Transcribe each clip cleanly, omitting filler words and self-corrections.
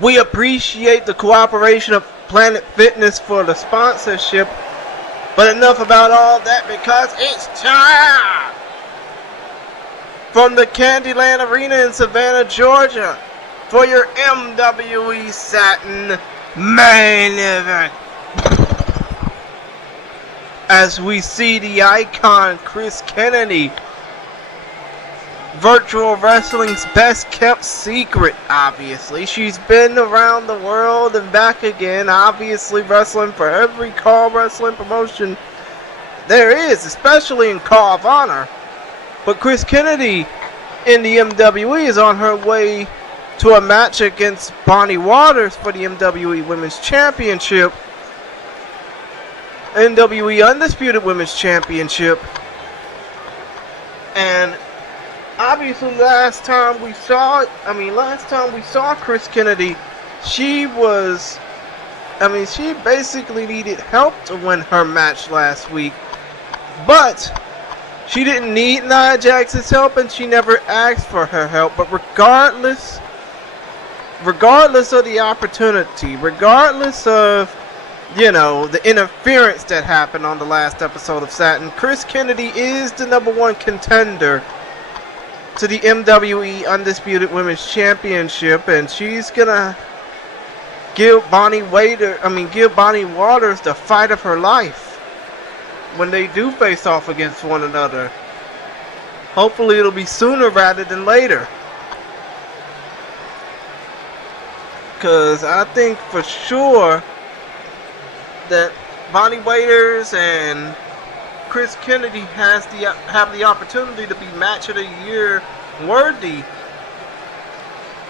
We appreciate the cooperation of Planet Fitness for the sponsorship. But enough about all that, because it's time from the Candyland Arena in Savannah, Georgia, for your MWE Satin main event. As we see the icon Kris Kennedy, virtual wrestling's best kept secret, obviously. She's been around the world and back again, obviously wrestling for every Call Wrestling promotion there is, especially in Call of Honor. But Kris Kennedy in the MWE is on her way to a match against Bonnie Waters for the MWE Women's Championship. MWE Undisputed Women's Championship. And obviously last time we saw Kris Kennedy, she basically needed help to win her match last week. But she didn't need Nia Jax's help, and she never asked for her help. But regardless of the opportunity, regardless of the interference that happened on the last episode of Satin, Kris Kennedy is the #1 contender to the MWE Undisputed Women's Championship, and she's gonna give Bonnie Waters the fight of her life when they do face off against one another. Hopefully it'll be sooner rather than later, because I think for sure that Bonnie Waters and Kris Kennedy have the opportunity to be match of the year worthy.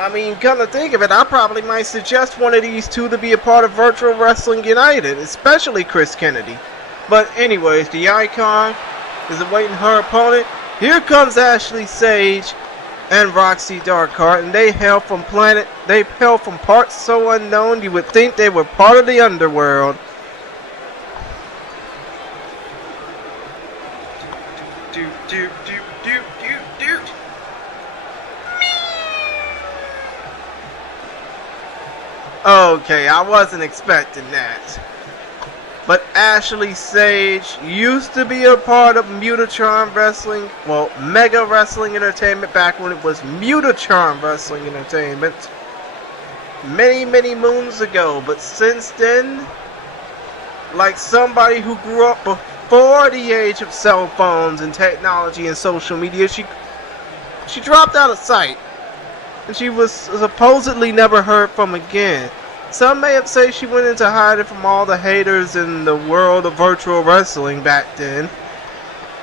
I mean, come to think of it, I probably might suggest one of these two to be a part of Virtual Wrestling United, especially Kris Kennedy. But anyways, the icon is awaiting her opponent. Here comes Ashley Sage and Roxxi Darkhart, and they hail from parts so unknown you would think they were part of the underworld. Okay, I wasn't expecting that. But Ashley Sage used to be a part of Mutatron Wrestling, well, Mega Wrestling Entertainment, back when it was Mutatron Wrestling Entertainment, many moons ago. But since then, like somebody who grew up before the age of cell phones and technology and social media, she dropped out of sight, and she was supposedly never heard from again. Some may have said she went into hiding from all the haters in the world of virtual wrestling back then,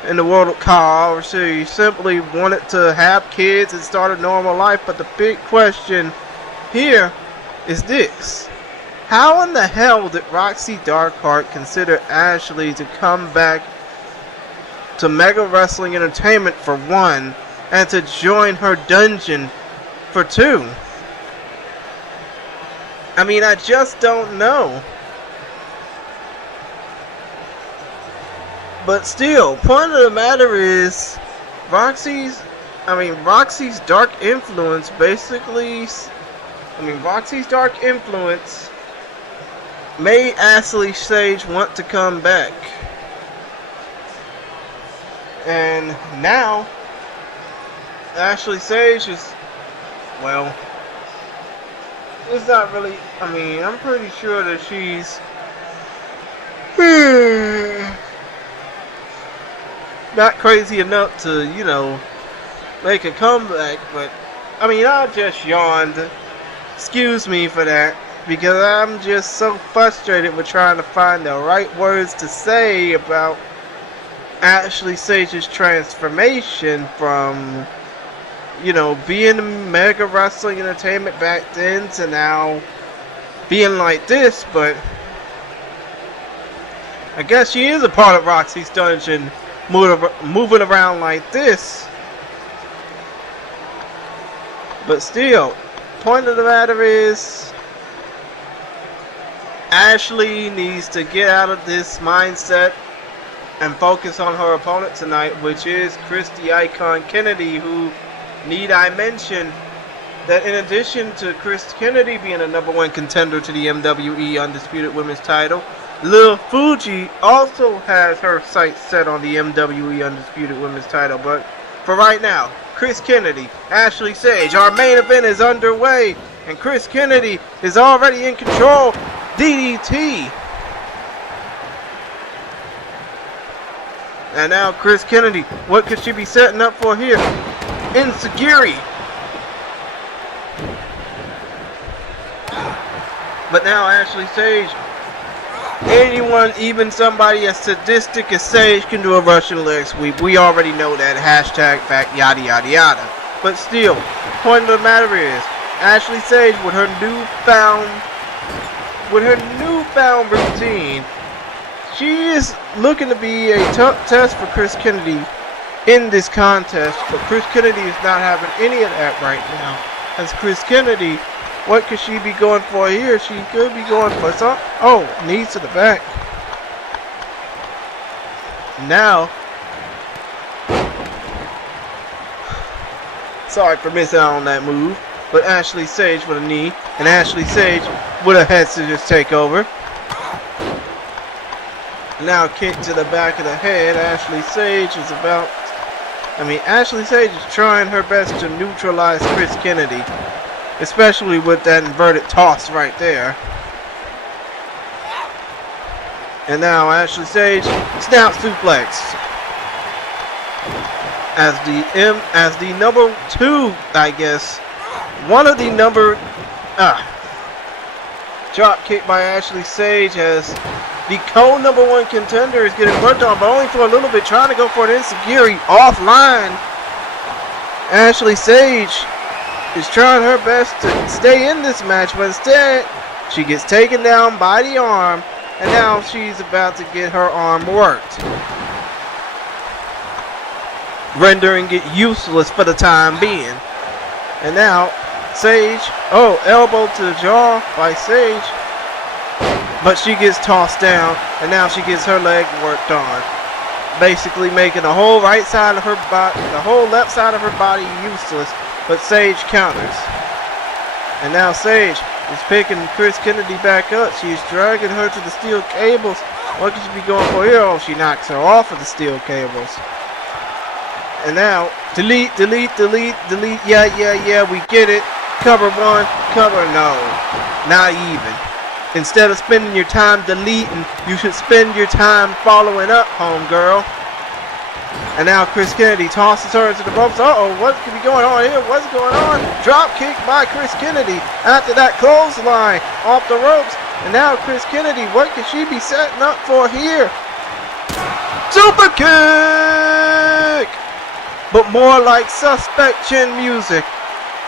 in the world of Call, or she simply wanted to have kids and start a normal life. But the big question here is this: how in the hell did Roxxi Darkhart consider Ashley to come back to Mega Wrestling Entertainment for one, and to join her dungeon for two? I mean, I just don't know. But still, point of the matter is, Roxxi's dark influence made Ashley Sage want to come back. And now, Ashley Sage is, well, it's not really, I'm pretty sure that she's not crazy enough to, make a comeback. But, I just yawned. Excuse me for that, because I'm just so frustrated with trying to find the right words to say about Ashley Sage's transformation from being Mega Wrestling Entertainment back then to now being like this. But I guess she is a part of Roxy's dungeon, moving around like this. But still, point of the matter is, Ashley needs to get out of this mindset and focus on her opponent tonight, which is Kris the Icon Kennedy, who, need I mention, that in addition to Kris Kennedy being a #1 contender to the MWE Undisputed Women's title, Lil Fuji also has her sights set on the MWE Undisputed Women's title. But for right now, Kris Kennedy, Ashley Sage, our main event is underway, and Kris Kennedy is already in control. DDT. And now Kris Kennedy, what could she be setting up for here? Enziguri. But now Ashley Sage, anyone, even somebody as sadistic as Sage, can do a Russian leg sweep. We already know that. Hashtag fact, yada yada yada. But still, point of the matter is, Ashley Sage with her newfound routine, she is looking to be a tough test for Kris Kennedy in this contest. But Kris Kennedy is not having any of that right now. As Kris Kennedy, what could she be going for here? She could be going for some. Oh, knees to the back. Now, sorry for missing out on that move, but Ashley Sage with a knee, and Ashley Sage with a head scissors takeover. Now kick to the back of the head. Ashley Sage is Ashley Sage is trying her best to neutralize Kris Kennedy, especially with that inverted toss right there. And now Ashley Sage, snout suplex. As the number 2, I guess, one of the drop kick by Ashley Sage, as the co-#1 contender is getting worked on, but only for a little bit, trying to go for an enziguri offline. Ashley Sage is trying her best to stay in this match, but instead she gets taken down by the arm, and now she's about to get her arm worked, rendering it useless for the time being. And now Sage, elbow to the jaw by Sage, but she gets tossed down, and now she gets her leg worked on, basically making the whole right side of her body, the whole left side of her body useless. But Sage counters. And now Sage is picking Kris Kennedy back up. She's dragging her to the steel cables. What could she be going for here? Oh, she knocks her off of the steel cables. And now, delete. Yeah, we get it. Cover one, cover no. Not even. Instead of spending your time deleting, you should spend your time following up, homegirl. And now Kris Kennedy tosses her into the ropes. What could be going on here? What's going on? Drop kick by Kris Kennedy. After that clothesline off the ropes. And now Kris Kennedy, what could she be setting up for here? Super kick! But more like suspect chin music.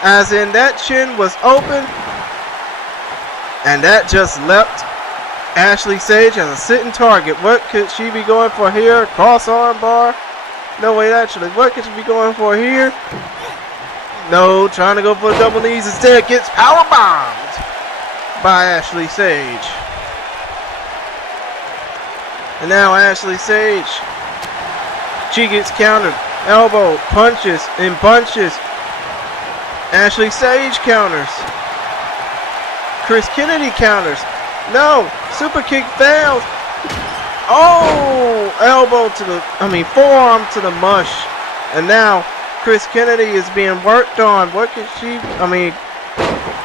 As in, that chin was open, and that just left Ashley Sage as a sitting target. What could she be going for here? Cross arm bar? No, wait, actually, what could she be going for here? No, trying to go for double knees. Instead, gets power bombed by Ashley Sage. And now Ashley Sage, she gets countered. Elbow, punches, and punches. Ashley Sage counters. Kris Kennedy counters. No, super kick fails. Oh, elbow to the, forearm to the mush. And now Kris Kennedy is being worked on. What can she,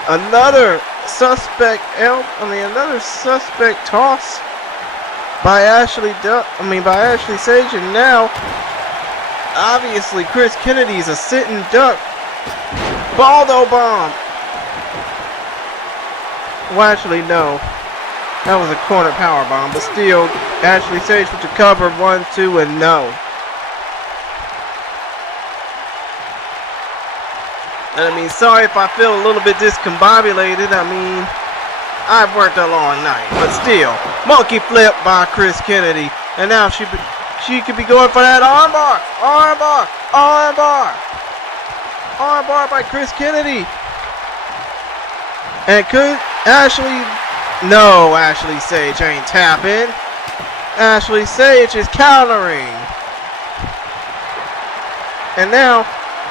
another suspect toss by Ashley Sage. And now, obviously, Kris Kennedy is a sitting duck. Baldo bomb. Well, actually, no. That was a corner power bomb, but still, Ashley Sage with the cover, 1, 2, and no. And sorry if I feel a little bit discombobulated. I've worked a long night, but still, monkey flip by Kris Kennedy, and now she could be going for that armbar by Kris Kennedy. And could Ashley Sage ain't tapping. Ashley Sage is countering. And now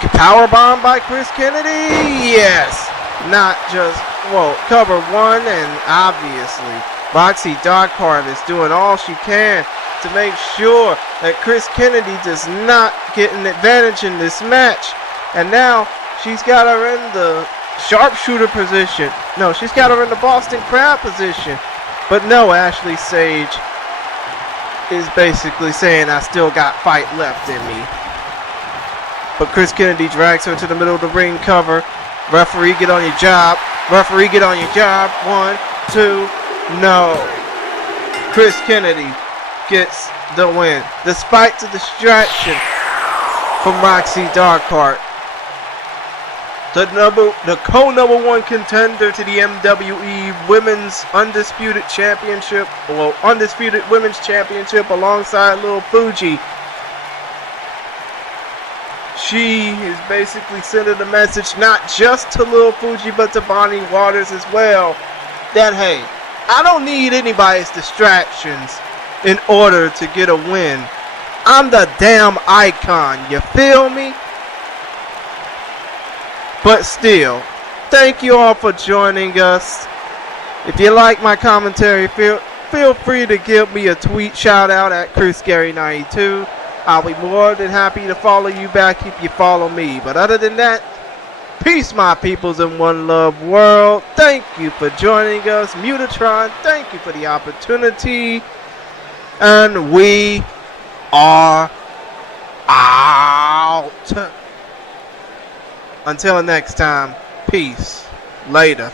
Powerbomb by Kris Kennedy. Yes. Not just, well, cover one, and obviously Roxxi Darkhart is doing all she can to make sure that Kris Kennedy does not get an advantage in this match. And now she's got her in the sharpshooter position. No, she's got her in the Boston Crab position. But no, Ashley Sage is basically saying, I still got fight left in me. But Kris Kennedy drags her to the middle of the ring cover. Referee, get on your job. Referee, get on your job. 1, 2, no. Kris Kennedy gets the win, despite the distraction from Roxxi Darkhart. The co-number 1 contender to the MWE Women's Undisputed Championship, well, Undisputed Women's Championship alongside Lil Fuji. She is basically sending a message not just to Lil Fuji but to Bonnie Waters as well, that hey, I don't need anybody's distractions in order to get a win. I'm the damn icon, you feel me? But still, thank you all for joining us. If you like my commentary, feel free to give me a tweet shout out at KrisGary92. I'll be more than happy to follow you back if you follow me. But other than that, peace, my peoples in one love world. Thank you for joining us. Mutatron, thank you for the opportunity. And we are out. Until next time, peace. Later.